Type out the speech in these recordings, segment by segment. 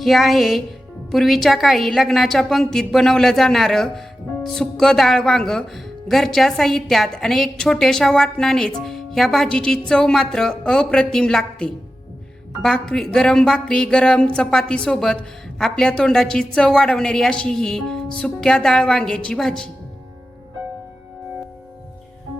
हे आहे पूर्वीच्या काळी लग्नाच्या पंक्तीत बनवलं जाणारं सुक्कं डाळ वांग। घरच्या साहित्यात आणि एक छोट्याशा वाटणानेच ह्या भाजीची चव मात्र अप्रतिम लागते। भाकरी गरम चपाती सोबत आपल्या तोंडाची चव वाढवणारी अशी ही सुक्या डाळ वांग्याची भाजी।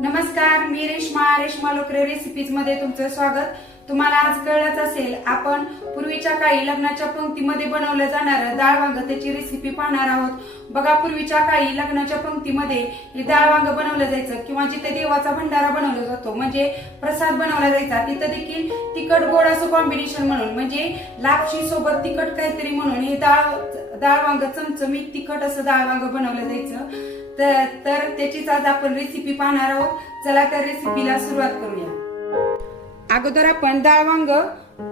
नमस्कार, मी रेश्मा लोकरे रेसिपीज मध्ये तुमचं स्वागत। तुम्हाला आज कळलंच असेल, आपण पूर्वीच्या काळी लग्नाच्या पंक्तीमध्ये बनवलं जाणारं डाळ वांग त्याची रेसिपी पाहणार आहोत। बघा, पूर्वीच्या काळी लग्नाच्या पंक्तीमध्ये हे डाळ वांग बनवलं जायचं किंवा जिथे देवाचा भंडारा बनवला जातो म्हणजे प्रसाद बनवला जायचा, तिथं देखील तिखट गोड असं कॉम्बिनेशन म्हणून म्हणजे लापशी सोबत तिखट काहीतरी म्हणून हे डाळ वांग चमचमीत तिखट असं डाळ वांग बनवलं जायचं। तर त्याचीच आज आपण रेसिपी पाहणार आहोत। चला तर रेसिपीला सुरुवात करूया। अगोदर आपण डाळ वांग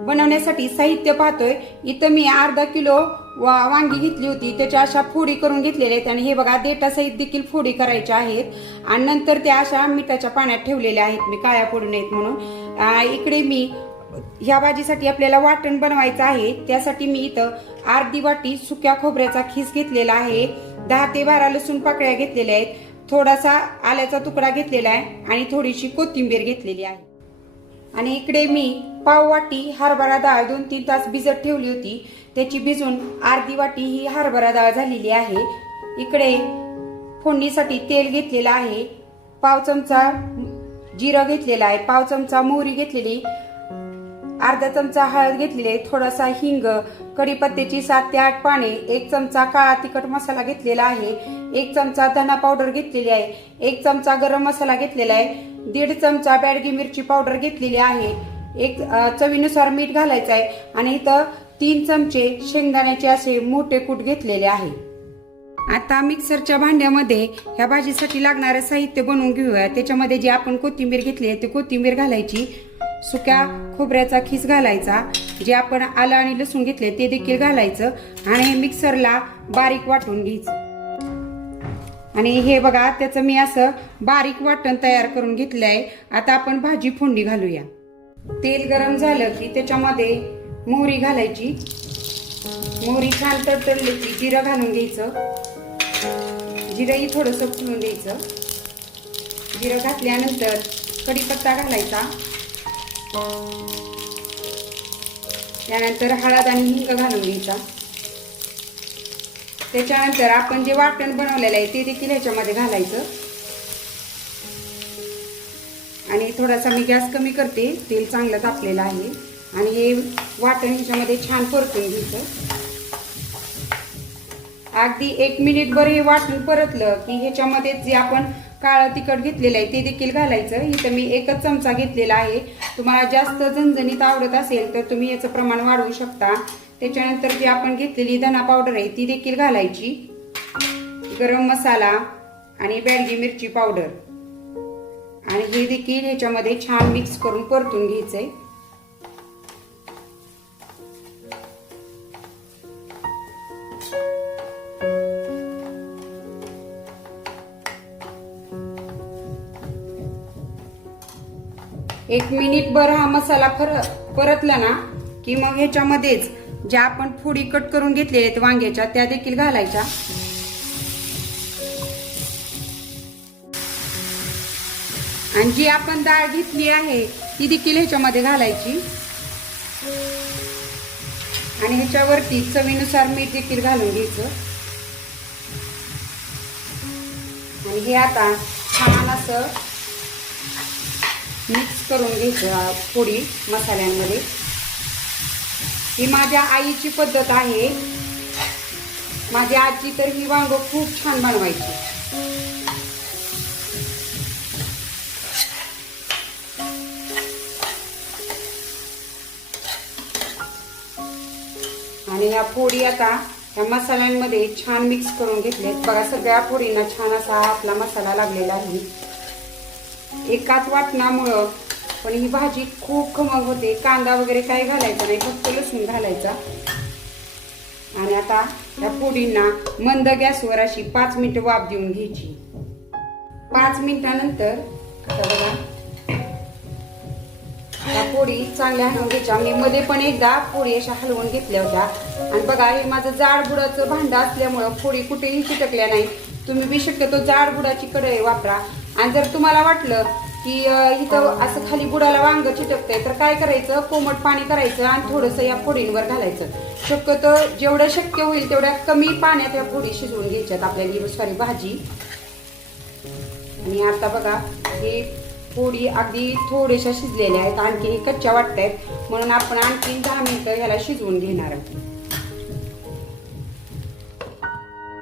बनवण्यासाठी साहित्य पाहतोय। इथं मी अर्धा किलो वांगी घेतली होती, त्याच्या अशा फोडी करून घेतलेल्या आहेत आणि हे बघा देठासहित देखील फोडी करायच्या आहेत आणि नंतर त्या अशा मिठाच्या पाण्यात ठेवलेल्या आहेत मी काळ्या पडू नयेत म्हणून। इकडे मी ह्या भाजीसाठी आपल्याला वाटण बनवायचं आहे, त्यासाठी मी इथं अर्धी वाटी सुक्या खोबऱ्याचा खीस घेतलेला आहे, 10 ते 12 लसूण पाकळ्या घेतलेल्या आहेत, थोडासा आल्याचा तुकडा घेतलेला आहे आणि थोडीशी कोथिंबीर घेतलेली आहे। आणि इकडे मी पाव वाटी हरभरा डाळ 2-3 तास भिजत ठेवली होती, त्याची भिजून अर्धी वाटी ही हरभरा डाळ झालेली आहे। इकडे फोडणीसाठी तेल घेतलेलं आहे, पाव चमचा जिरं घेतलेला आहे, पाव चमचा मोहरी घेतलेली, अर्धा चमचा हळद घेतलेली आहे, थोडासा हिंग, कढीपत्त्याची 7 ते 8 पाने, 1 चमचा काळा तिखट मसाला घेतलेला आहे, 1 चमचा धना पावडर घेतलेली आहे, 1 चमचा गरम मसाला घेतलेला आहे, 1.5 चमचा बॅडगी मिरची पावडर घेतलेली आहे, 1 चवीनुसार मीठ घालायचं आहे आणि इथं 3 चमचे शेंगदाण्याचे असे मोठे कूट घेतलेले आहे। आता मिक्सरच्या भांड्यामध्ये ह्या भाजीसाठी लागणारं साहित्य बनवून घेऊया। त्याच्यामध्ये जे आपण कोथिंबीर घेतली आहे ते कोथिंबीर घालायची, सुक्या खोबऱ्याचा खीस घालायचा, जे आपण आलं आणि लसूण घेतले ते देखील घालायचं आणि मिक्सरला बारीक वाटून घ्यायचं। आणि हे बघा त्याचं मी असं बारीक वाटण तयार करून घेतलं आहे। आता आपण भाजी फोडणी घालूया। तेल गरम झालं की त्याच्यामध्ये मोहरी घालायची, मोहरी छान तडतडली की जिरं घालून घ्यायचं, जिरंही थोडंसं फुलून द्यायचं। जिरं घातल्यानंतर कढीपत्ता घालायचा, त्यानंतर हळद आणि हिंग घालून घ्यायचा। त्याच्यानंतर आपण जे वाटण बनवलेलं आहे ते देखील ह्याच्यामध्ये घालायचं आणि थोडासा मी गॅस कमी करते, तेल चांगलं तापलेलं आहे आणि हे वाटण ह्याच्यामध्ये छान परतून घ्यायचं। अगदी 1 मिनिटभर हे वाटण परतलं की ह्याच्यामध्ये जे आपण काळं तिखट घेतलेलं आहे ते देखील घालायचं। इथं मी 1 चमचा घेतलेला आहे, तुम्हाला जास्त झणझणीत आवडत असेल तर तुम्ही याचं प्रमाण वाढवू शकता। त्याच्यानंतर जी आपण घेतलेली धना पावडर आहे ती देखील घालायची, गरम मसाला आणि बॅडगी मिरची पावडर आणि हे देखील ह्याच्यामध्ये छान मिक्स करून परतून घ्यायचंय। एक मिनिटभर हा मसाला परतला ना की मग ह्याच्यामध्येच ज्या आपण फोडी कट करून घेतलेल्या आहेत वांग्याच्या त्या देखील घालायच्या आणि जी आपण डाळ घेतली आहे ती देखील ह्याच्यामध्ये घालायची आणि ह्याच्यावरती चवीनुसार मीठ देखील घालून घ्यायचं आणि हे आता छान असं मिक्स करून घ्यायचं फोडी मसाल्यांमध्ये। ही माझ्या आईची पद्धत आहे, माझी आजी तर ही वांग खूप छान बनवायची। आणि ह्या फोडी आता ह्या मसाल्यांमध्ये छान मिक्स करून घेतलेत। बघा सगळ्या फोडींना छान असा आपला मसाला लागलेला आहे एकाच वाटणामुळं, पण ही भाजी खूप खमंग होते। कांदा वगैरे काही घालायचा नाही, फक्त लसूण घालायचा आणि आता या फोडींना मंद गॅसवर अशी 5 मिनिटं वाफ देऊन घ्यायची। 5 मिनिटानंतर आता बघा त्या पोळी चांगल्या हलवून घ्यायच्या. मी मध्ये पण एकदा पोळी अशा हलवून घेतल्या होत्या. आणि बघा, हे माझं जाड बुडाचं भांडं असल्यामुळं पोळी कुठेही चिटकल्या नाही. तुम्ही बी शक्यतो जाड बुडाची कढई वापरा. आणि जर तुम्हाला वाटलं की इथं असं खाली बुडाला वांग चिटकतंय तर काय करायचं, कोमट पाणी करायचं आणि थोडंसं या फोडींवर घालायचं. शक्यतो जेवढं शक्य होईल तेवढ्या कमी पाण्यात या फोडी शिजवून घ्यायच्यात आपल्याला भाजी. आणि आता बघा, हे फोडी अगदी थोड्याशा शिजलेल्या आहेत, आणखी कच्च्या वाटतायत, म्हणून आपण आणखी 10 मिनिटं ह्याला शिजवून घेणार आहोत.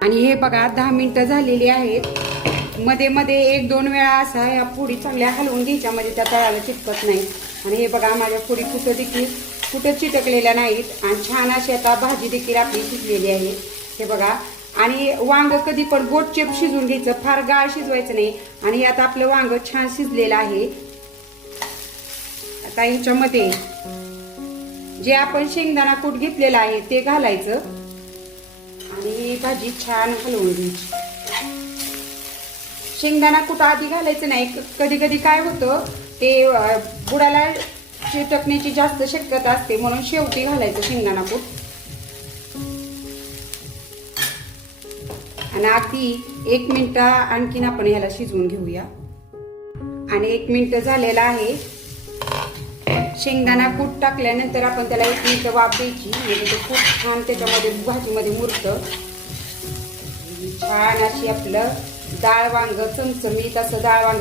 आणि हे बघा 10 मिनिटं झालेली आहेत. मध्ये मध्ये 1-2 वेळा असा या फोडी चांगल्या हलवून घ्यायच्या, म्हणजे त्या तळाला चिटकत नाही. आणि हे बघा, माझ्या फोडी कुठं चिटकलेल्या नाहीत आणि छान अशी आता भाजी देखील आपली शिजलेली आहे. हे बघा, आणि वांग कधी पण बोटचेप शिजवून घ्यायचं, फार गाळ शिजवायचं नाही. आणि आता आपलं वांग छान शिजलेलं आहे. आता ह्याच्यामध्ये जे आपण शेंगदाणा कूट घेतलेला आहे ते घालायचं आणि ही भाजी छान हलवून घ्यायची. शेंगदाणा कूट आधी घालायचं नाही. कधी कधी काय होतं, ते बुडाला चिटकण्याची जास्त शक्यता असते, म्हणून शेवटी घालायचं शेंगदाणा कूट. आणि अगदी 1 मिनिट आणखीन आपण ह्याला शिजवून घेऊया. आणि 1 मिनिट झालेला आहे. शेंगदाणा कूट टाकल्यानंतर आपण त्याला 1 मिनिट वाफ द्यायची, म्हणजे ते खूप छान त्याच्यामध्ये भाजीमध्ये मुरतं. छान अशी आपलं डाळ वांग चमचमीत असं डाळ वांग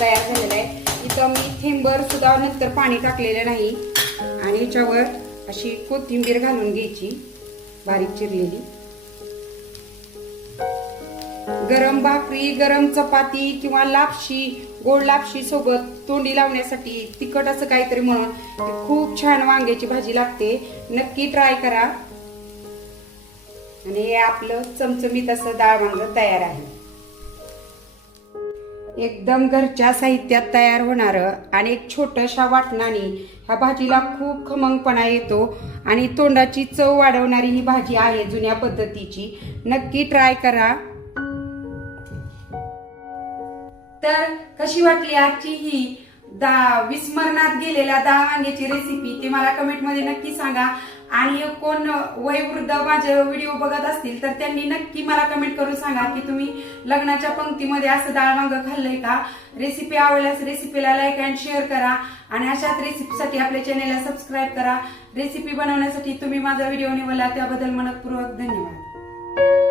तयार झालेलं आहे. इथं मी थेंबर सुद्धा नंतर पाणी टाकलेलं नाही. आणि ह्याच्यावर अशी कोथिंबीर घालून घ्यायची बारीक चिरलेली. गरम भाकरी, गरम चपाती किंवा लापशी, गोड लापशी सोबत तोंडी लावण्यासाठी तिखट असं काहीतरी म्हणून खूप छान वांग्याची भाजी लागते. नक्की ट्राय करा. आणि हे आपलं चमचमीत असं डाळ वांग तयार आहे. एकदम घरच्या साहित्यात तयार होणारं आणि एक छोट्याशा वाटणाने ह्या भाजीला खूप खमंगपणा येतो आणि तोंडाची चव वाढवणारी ही भाजी आहे जुन्या पद्धतीची. नक्की ट्राय करा. तर कशी वाटली आजची ही विस्मरणात गेलेल्या डाळ वांग्याची रेसिपी ते मला कमेंट मध्ये नक्की सांगा. आणि कोण वयोवृद्ध माझे व्हिडिओ बघत असतील तर त्यांनी नक्की मला कमेंट करून सांगा की तुम्ही लग्नाच्या पंक्तीमध्ये असं डाळ वांग खाल्लंय का. रेसिपी आवडल्यास रेसिपीला लाईक अँड शेअर करा आणि अशाच रेसिपीसाठी आपल्या चॅनेलला सबस्क्राईब करा. रेसिपी बनवण्यासाठी तुम्ही माझा व्हिडिओ निवडला त्याबद्दल मनपूर्वक धन्यवाद.